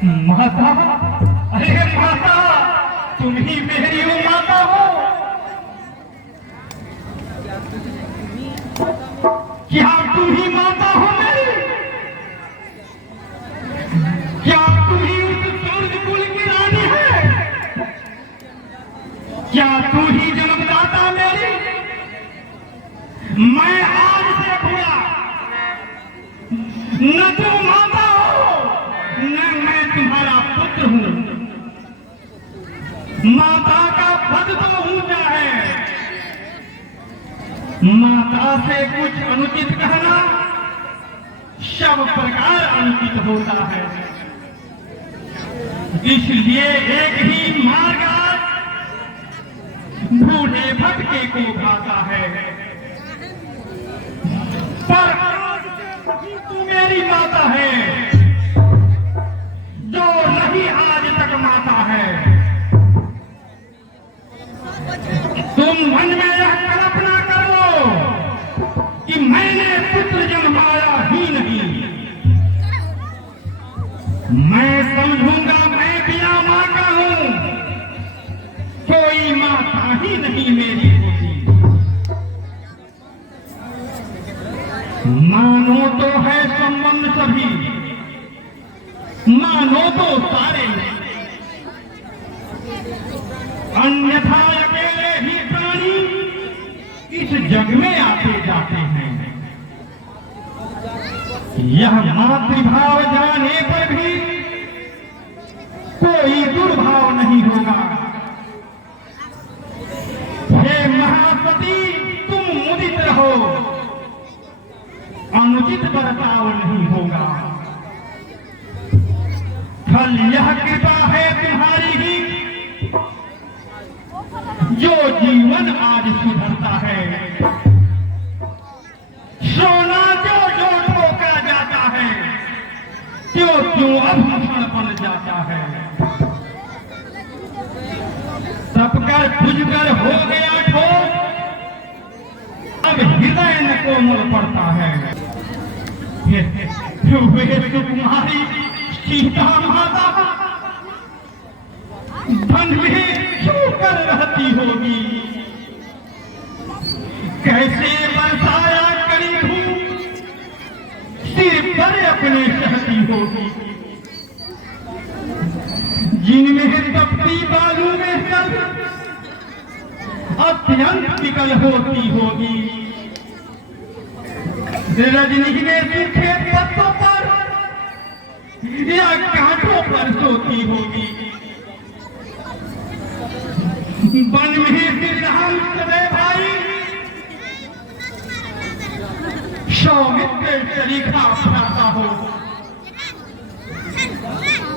माता, अरे माता, तुम ही मेरी वो माता हो। क्या तुम ही माता हो मेरी? क्या तुम ही उस सूरजकुल की रानी है? क्या तू ही जन्मदाता मेरी? मैं आज से भूला, न तुम माता हो न मैं तुम्हारा पुत्र हूं। माता का पद तो ऊंचा है, माता से कुछ अनुचित कहना सब प्रकार अनुचित होता है। इसलिए एक ही मार्ग बूढ़े भटके को भाता है। पर आज से तू मेरी माता है, जो नहीं आज तक माता है। तुम मन में यह कल्पना करो कि मैंने पुत्र जन्माया ही नहीं। मैं समझूंगा मैं बिना मां का हूं, कोई माता ही नहीं मेरी होती। मानो तो है संबंध सभी, मानो तो सारे, अन्यथा अकेले ही प्राणी इस जग में आते जाते हैं। यह मातृभाव जाने पर भी कोई दुर्भाव नहीं होगा। हे महासती, तुम मुदित रहो, अनुचित बर्ताव नहीं होगा। फल यह कृपा है तुम्हारी ही, जो जीवन आज सुधरता है। सोना जो जो ठोका जाता है, त्यों त्यों अब भस्म बन जाता है। तपकर बुझकर हो गया ठोस, अब हृदय न कोमल पड़ता है। वे तुम्हारी सीता माता धन में क्यों कर रहती होगी? कैसे बरसाया करी हूं सिर पर अपने सहती होगी। जिनमें तपती बालू में सब अत्यंत विकल होती होगी। रजनी में सूखे पत्तों पर या कांटों पर सोती होगी। वन में गिरधाम सदे भाई सौमित्र शरीखा अपनाता हो।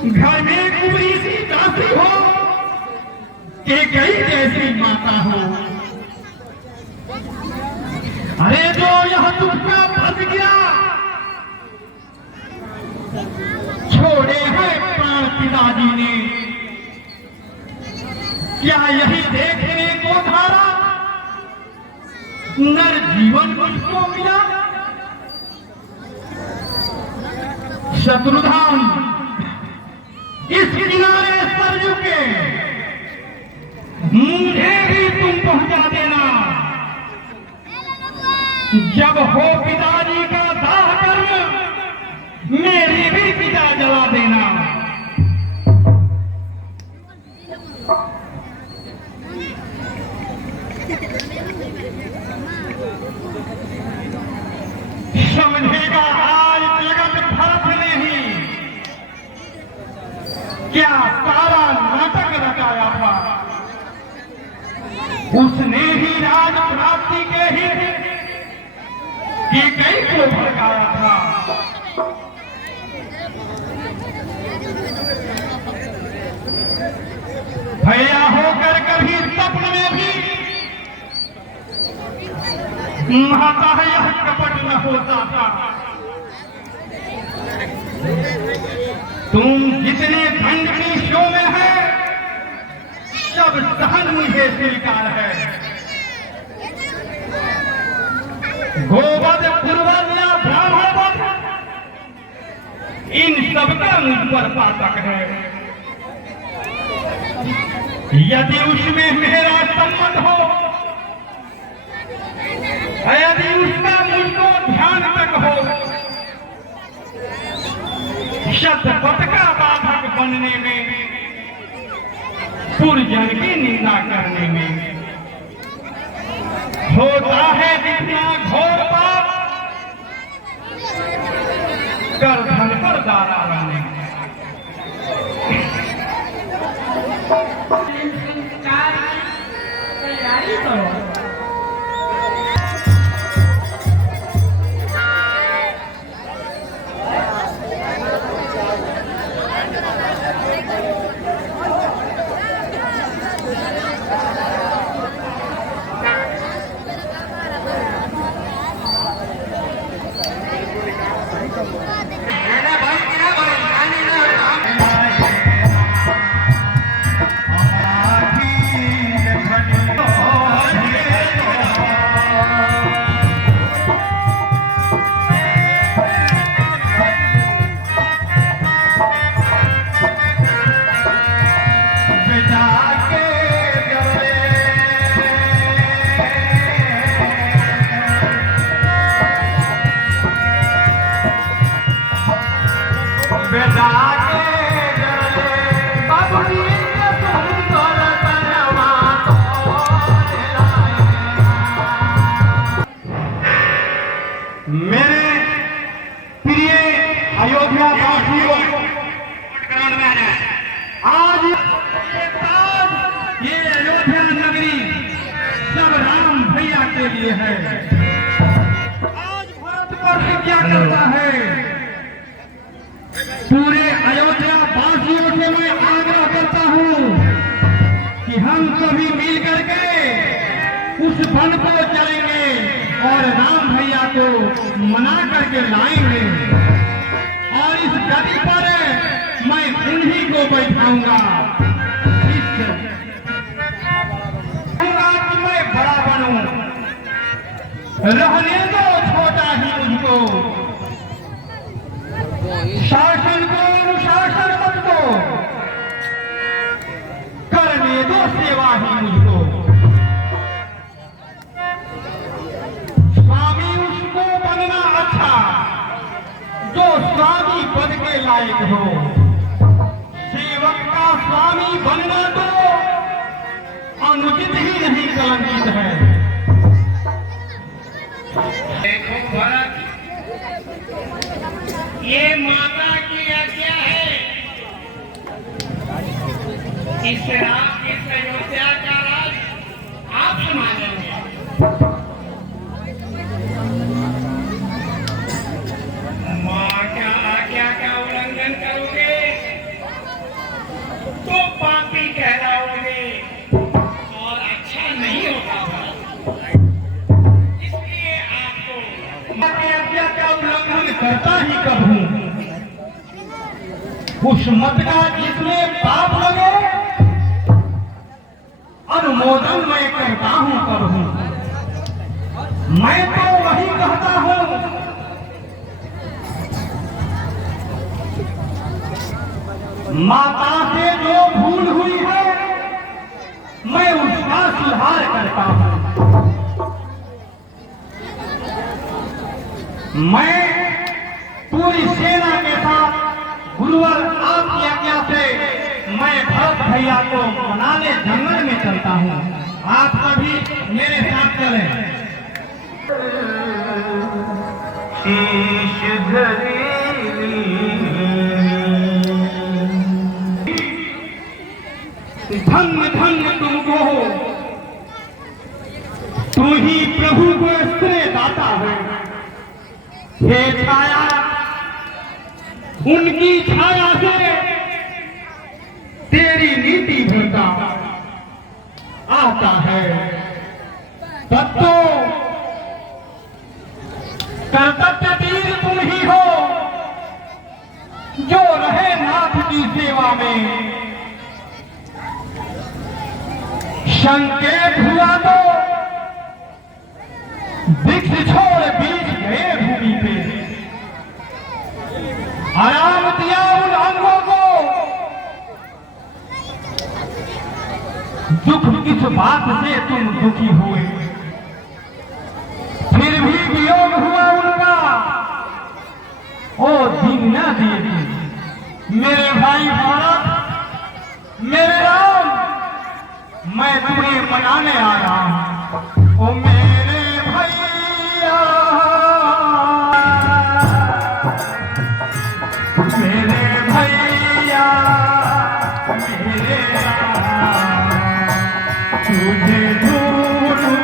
घर में कुबरी सी दासी हो, एक ही जैसी माता हो। अरे जो यह तुझका फंस गया, छोड़े हैं प्राण पिताजी ने, क्या यही देखने को धारा नर जीवन मुझको मिला? शत्रुधाम इस किनारे सरयू के मुझे भी तुम पहुंचा देना। जब हो पिताजी का दाह कर्म, मेरी भी पिता जला देना। समझेगा आज जगत भरत ने ही क्या सारा नाटक रचाया था। उसने ही राज प्राप्ति के ही कई को भड़काया था। भैया होकर कभी स्वप्न में भी माता यह कपट न होता था। तुम जितने खंडनी शो में है, सब सहन मुझे स्वीकार है। गोवध पूर्वज या ब्राह्मण इन सबका मुझ पर पातक है। यदि उसमें मेरा सम्मत हो, यदि उसका मुझको ध्यान तक हो, शतपथ का बाधक बनने में, पुरजन की निंदा करने में, होता है जितना घोर पाप कर धन पर दारा रहने में। तैयारी करो। मेरे प्रिय अयोध्या वासियों, आज ये अयोध्या नगरी सब राम भैया के लिए है। आज भारतवर्ष क्या करता है, पूरे अयोध्या वासियों से मैं आग्रह करता हूँ कि हम सभी मिल करके उस वन को चलेंगे और राम भैया को मना करके लाएंगे, और इस गति पर मैं उन्हीं को बैठाऊंगा। कि मैं बड़ा बनूं, रहने दो छोटा ही मुझको, शासन को अनुशासन मत दो, करने दो सेवा ही मुझको। स्वामी उसको बनना अच्छा जो स्वामी पद के लायक हो, सेवक का स्वामी बनना तो अनुचित ही नहीं कलंकित है। देखो भरत, ये माता की आज्ञा है। इस अयोध्या का राज आप संभालेंगे। माँ का आज्ञा का उल्लंघन करोगे तो पापी कहलाओगे और अच्छा नहीं होगा। इसलिए आपको माँ की आज्ञा का उल्लंघन करता ही कब हूँ, उस मत का जिसमें पाप लगे अनुमोदन मैं करता हूँ कब हूँ। मैं तो वही कहता हूँ माता से जो भूल हुई है मैं उसका सुधार करता हूँ। मैं पूरी सेना के साथ गुरुवर आपकी आज्ञा से मैं भरत भैया को मनाने जंगल में चलता हूँ। आप सभी मेरे साथ चलें। शीश धरी धन्य धन्य तुमको, तू ही प्रभु को श्रेय दाता है। हे छाया, उनकी छाया से तेरी नीति भरता आता है। तब तो कर्तव्य वीर तुम ही हो जो रहे नाथ की सेवा में। संकेत हुआ तो वृक्ष छोड़ बीच गए भूमि पे, आराम दुख किस बात से तुम दुखी हुए, फिर भी वियोग हुआ उनका, ओ दिन न दिए मेरे भाई भारत, मेरे राम, मैं तुम्हें मनाने आ रहा हूं। ओ मेरे भैया, मेरे भैया, मेरे राम, तुझे ढूंढूं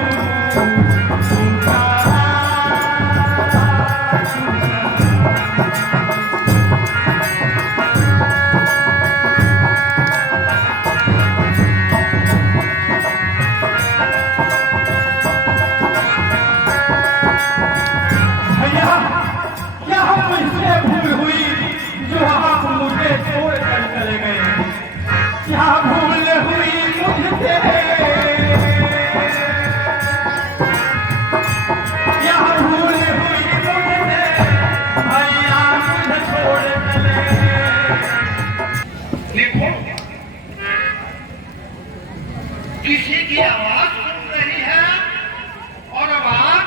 किसी की आवाज सुन रही है और आवाज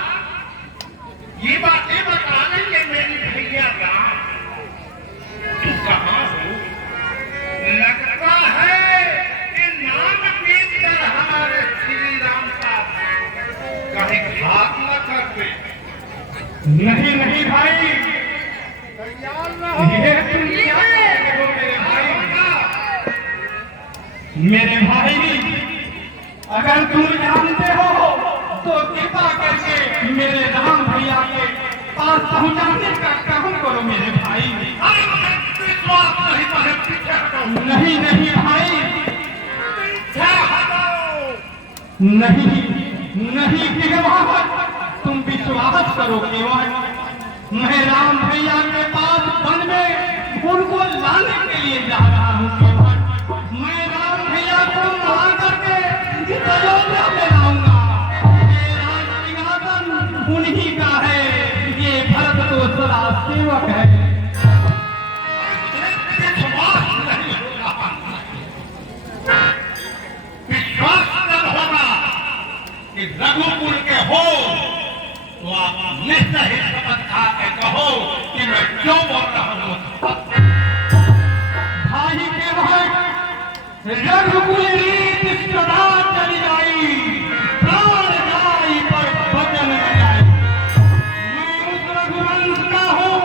ये बातें बता रही है मेरी भैया राम, तू कहाँ हो? लगता है कि नाम पीट कर हमारे श्री राम का कहीं घात न कर दे। नहीं नहीं भाई, तैयार ये तुम क्या कह रहे हो मेरे भाई? अगर तुम जानते हो तो कृपा करके मेरे राम भैया के पास पहुंचाने का काम करो मेरे भाई। नहीं नहीं भाई, नहीं नहीं केवल तुम विश्वास करो, केवल मैं राम भैया के पास वन में उनको लाने के लिए जा रहा हूँ। केवल मैं राम भैया को मार करके अयोध्या में लाऊंगा। ये राज सिंहासन उन्हीं का है, ये भरत तो सदा सेवक है। विश्वास न होगा कि रघुकुल के हो तो आप निश्चय ही शपथ खा के कहो कि मैं क्यों बोल रहा हूं। भाई के भाई रघुकुल रीत सदा चली आई, प्राण जाई पर वचन न जाई। मैं उस रघुवंश का हूँ,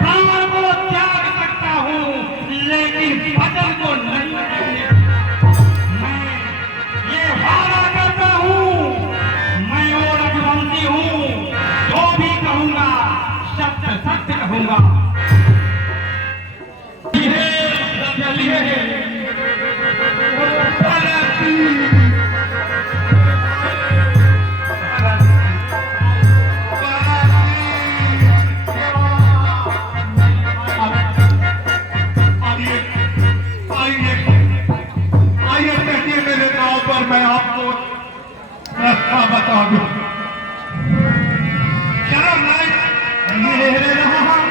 प्राण को त्याग सकता हूँ लेकिन वचन को नहीं करने। मैं ये वादा करता हूँ, मैं वो रघुवंशी हूँ, जो भी कहूँगा सत्य सत्य कहूँगा। चलिए मैं आपको रास्ता बता दूं। चलो मैं मेरे राम,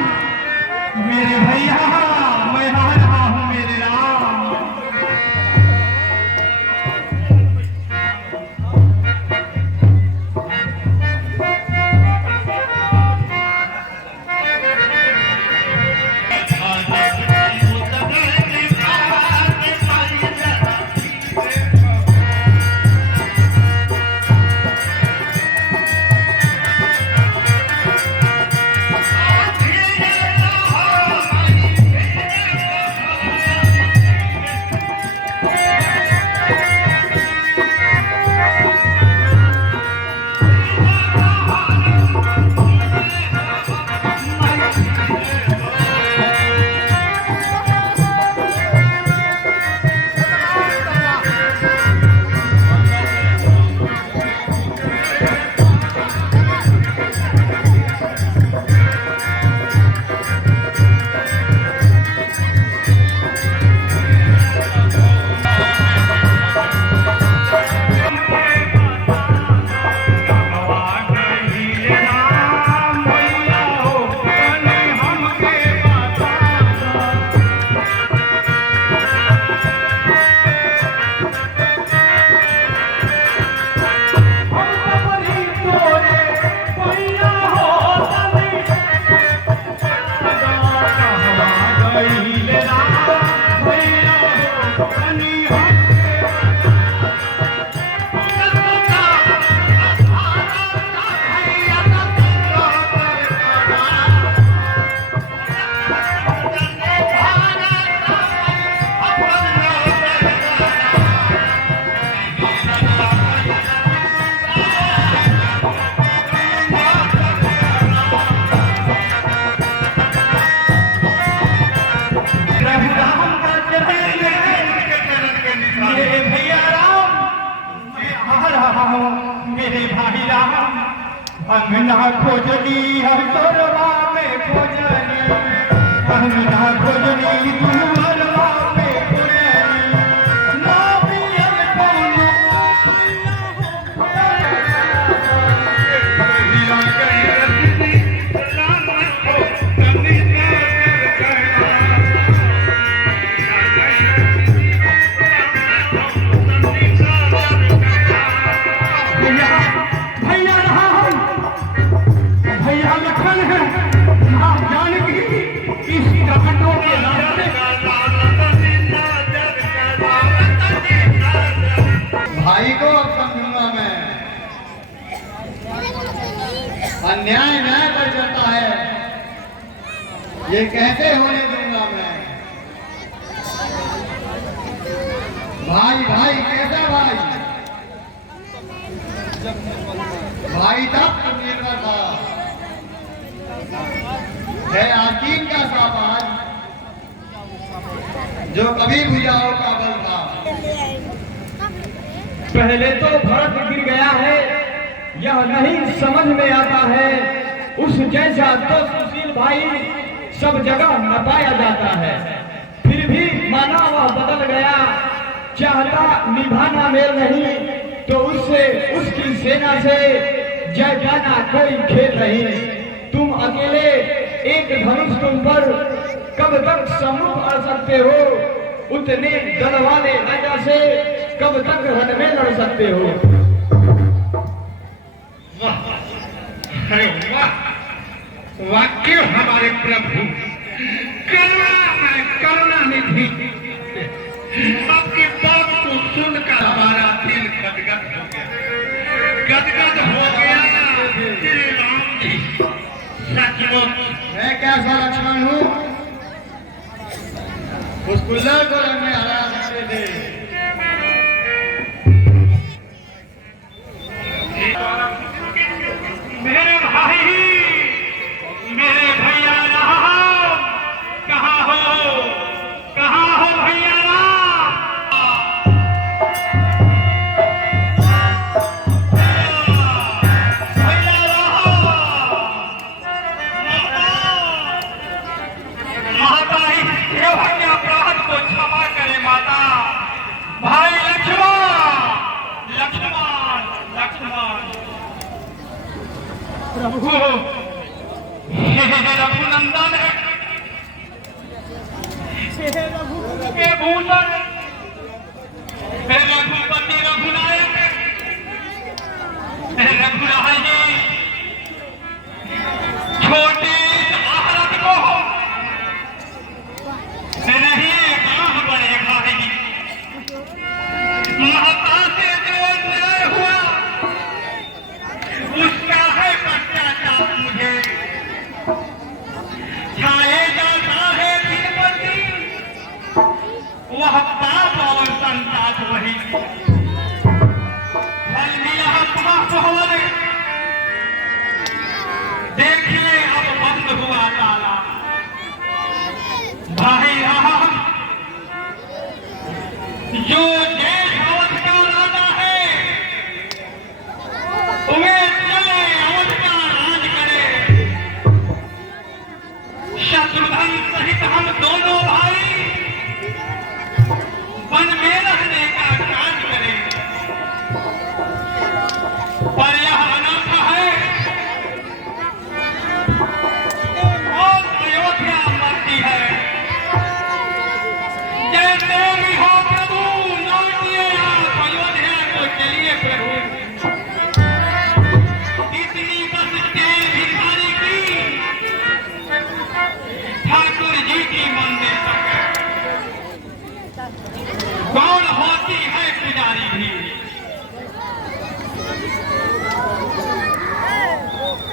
हम ना खोजनी हम तोरवा में खोजनी, हम ना खोजनी तुमरवा में खोजनी, ना पियल कोनो भाई को अब समझूंगा मैं। अन्याय न्याय पर चलता है, ये कहते होने दूंगा मैं। भाई भाई कैसा भाई? भाई तब तो निर्भर था, है आकीम का सापाज जो कभी भुजाओं का बल था। पहले तो भरत गिर गया है, यह नहीं समझ में आता है, उस जैसा तो सुशील भाई सब जगह न पाया जाता है। फिर भी माना वह बदल गया, चाहता निभाना मेल नहीं, तो उससे उसकी सेना से जय जाना कोई खेल नहीं। तुम अकेले एक धनुष तुम पर कब तक सम्मुख अड़ सकते हो, उतने दल वाले राजा से कब तक रण में लड़ सकते हो। वाह, अरे वाह, वाक्य हमारे प्रभु करुणा निधि। आपकी बात को सुनकर हमारा दिल गदगद हो गया। श्री राम जी सचमुच मैं कैसा लक्ष्मण हूँ? उस कुल्लर को रंग में हरा सकते थे। मेरे भाई, मेरे भैया राम, कहाँ हो भैया राम? भैया राम, माता ही भैया अपराध को क्षमा करे माता। भाई लक्ष्मण प्रभु, हे रघुनंदन, हे भूषण, हे रघुपति रघुनायक, हे रघुराज जी, छोटे भारत को नहीं कहाँ बड़े भाई, माता से जो न्याय हुआ उसका है पश्चाताप मुझे। छाए जाता है दिन पर दिन, वह पाप और संताप वही। फल मिला पाप और देखिए अब बंद हुआ ताला। भाई राम, जो देश अवध का राजा है उन्हें चले अवध का राज करे। शत्रुघ्न सहित हम दोनों भाई वन में रहने का काज करें। पर यह अनाथा है और अयोध्या मरती है। जैसे भी हो प्रभु, लौटिए आप अयोध्या को, चलिए प्रभु। इतनी बस तेल भिखारी की, ठाकुर जी की मंदिर तक कौन होती है पुजारी भी।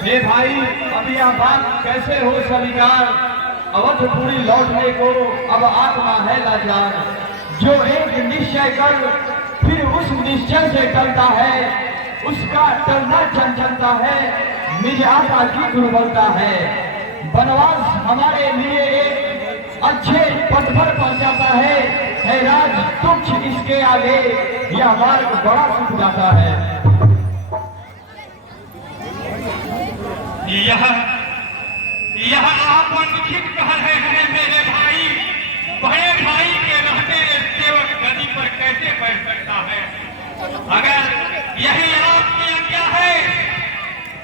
हे भाई, अब यह बात कैसे हो स्वीकार, अवधपुरी लौटने को अब आत्मा है लाचार। जो एक निश्चय कर फिर उस निश्चय से टलता है, उसका टलना चंचलता है, निज आका की दुर्बलता है। वनवास हमारे लिए एक अच्छे पथ पर पहुंचाता है राज तुच्छ इसके आगे, यह मार्ग बड़ा सुख जाता है। यह आप अनुचित कह रहे हैं मेरे भाई। बड़े भाई के रहते सेवक गद्दी पर कैसे बैठ सकता है? अगर यही आपकी आज्ञा है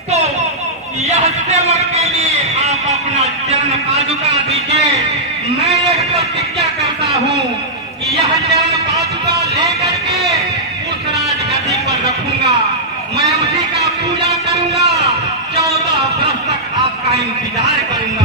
तो यह सेवक के लिए आप अपना चरण पादुका दीजिए। मैं यह प्रतिज्ञा करता हूँ कि यह चरण पादुका लेकर के उस राजगद्दी पर रखूंगा। मैं उसी का पूजा करूंगा। 14 वर्ष तक आपका इंतजार करूंगा।